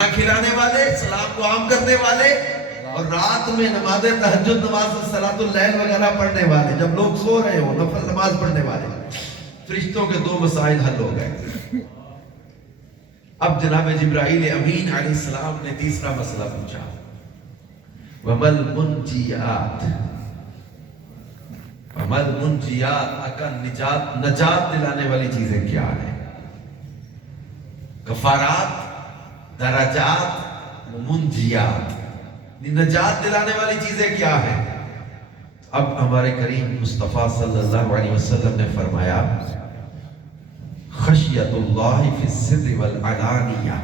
کھلانے والے، سلام کو عام کرنے والے، اور رات میں نماز تہجد، نماز صلاۃ اللیل وغیرہ پڑھنے والے، جب لوگ سو رہے ہو نفل نماز پڑھنے والے۔ فرشتوں کے دو مسائل حل ہو گئے۔ اب جناب جبرائیل امین علیہ السلام نے تیسرا مسئلہ پوچھا، وَمَا الْمُنْجِيَاتِ، وَمَا الْمُنْجِيَاتِ، آقا نجات دلانے والی چیزیں کیا ہیں؟ کفارات، درجات، منجیات، نجات دلانے والی چیزیں کیا ہیں؟ اب ہمارے کریم مصطفیٰ صلی اللہ علیہ وسلم نے فرمایا، خشیت اللہ فی السر والعلانیہ،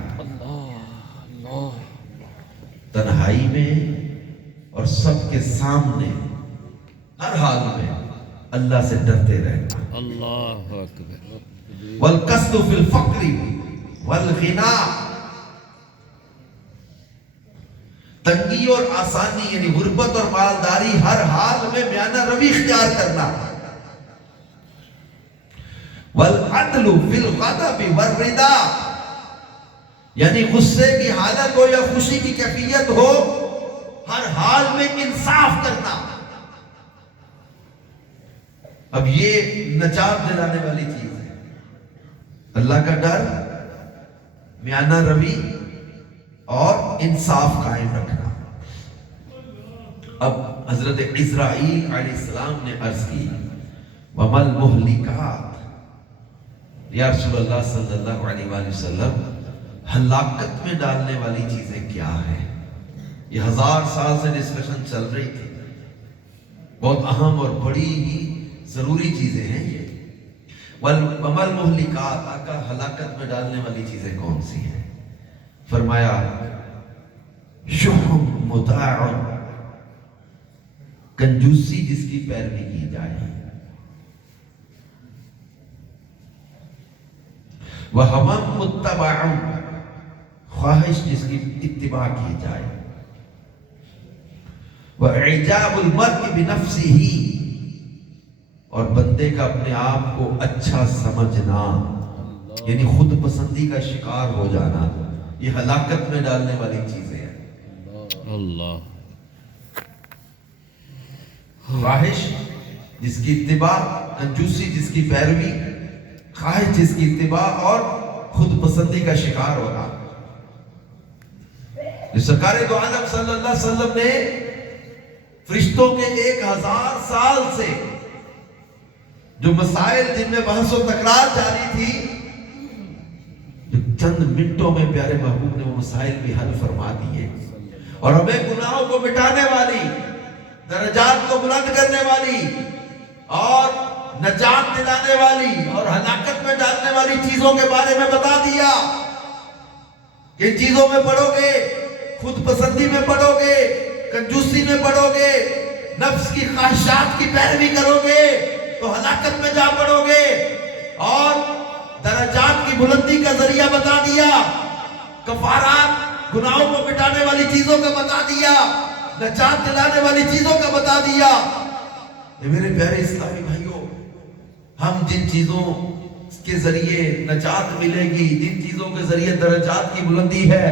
تنہائی میں اور سب کے سامنے ہر حال میں اللہ سے ڈرتے رہنا۔ اللہ اکبر۔ والقصد فی الفقر والغنا، تنگی اور آسانی یعنی غربت اور مالداری ہر حال میں میانہ روی اختیار کرنا۔ والعدل فی الغضب والرضا، یعنی غصے کی حالت ہو یا خوشی کی کیفیت ہو، ہر حال میں انصاف کرنا۔ اب یہ نجات دلانے والی چیز ہے، اللہ کا ڈر، میانہ روی اور انصاف قائم رکھنا۔ اب حضرت اسرائیل علیہ السلام نے عرض کی، وَمَا الْمُهْلِكَاتِ، یا رسول اللہ صلی اللہ علیہ وآلہ وسلم، ہلاکت میں ڈالنے والی چیزیں کیا ہیں؟ یہ 1000 سال سے ڈسکشن چل رہی تھی، بہت اہم اور بڑی ہی ضروری چیزیں ہیں یہ۔ وَمَا الْمُهْلِكَاتِ، آقا ہلاکت میں ڈالنے والی چیزیں کون سی ہیں؟ فرمایا، شح مطاع، کنجوسی جس کی پیروی کی جائے، وَهَوًى مُتَّبَعٌ، خواہش جس کی اتباع کی جائے، وَإِعْجَابُ الْمَرْءِ بِنَفْسِهِ، اور بندے کا اپنے آپ کو اچھا سمجھنا یعنی خود پسندی کا شکار ہو جانا، یہ ہلاکت میں ڈالنے والی چیزیں ہیں۔ اللہ، خواہش جس کی اتباع، کنجوسی جس کی پیروی، خواہش جس کی اتباع اور خود پسندی کا شکار ہونا۔ سرکار دو عالم صلی اللہ علیہ وسلم نے فرشتوں کے 1000 سال سے جو مسائل جن میں بحث و تکرار جاری تھی، چند منٹوں میں پیارے محبوب نے وہ مسائل بھی حل فرما دیے، اور ہمیں گناہوں کو مٹانے والی، درجات کو بلند کرنے والی اور نجات دلانے والی اور ہلاکت میں ڈالنے والی چیزوں کے بارے میں بتا دیا کہ ان چیزوں میں پڑو گے، خود پسندی میں پڑو گے، کنجوسی میں پڑو گے، نفس کی خواہشات کی پیروی کرو گے تو ہلاکت میں جا پڑو گے، اور درجات کی بلندی کا ذریعہ بتا دیا، کفارات گناہوں کو مٹانے والی چیزوں کا بتا دیا، نجات دلانے والی چیزوں کا بتا دیا۔ یہ میرے پیارے اسلامی بھائیوں، ہم جن چیزوں کے ذریعے نجات ملے گی، جن چیزوں کے ذریعے درجات کی بلندی ہے،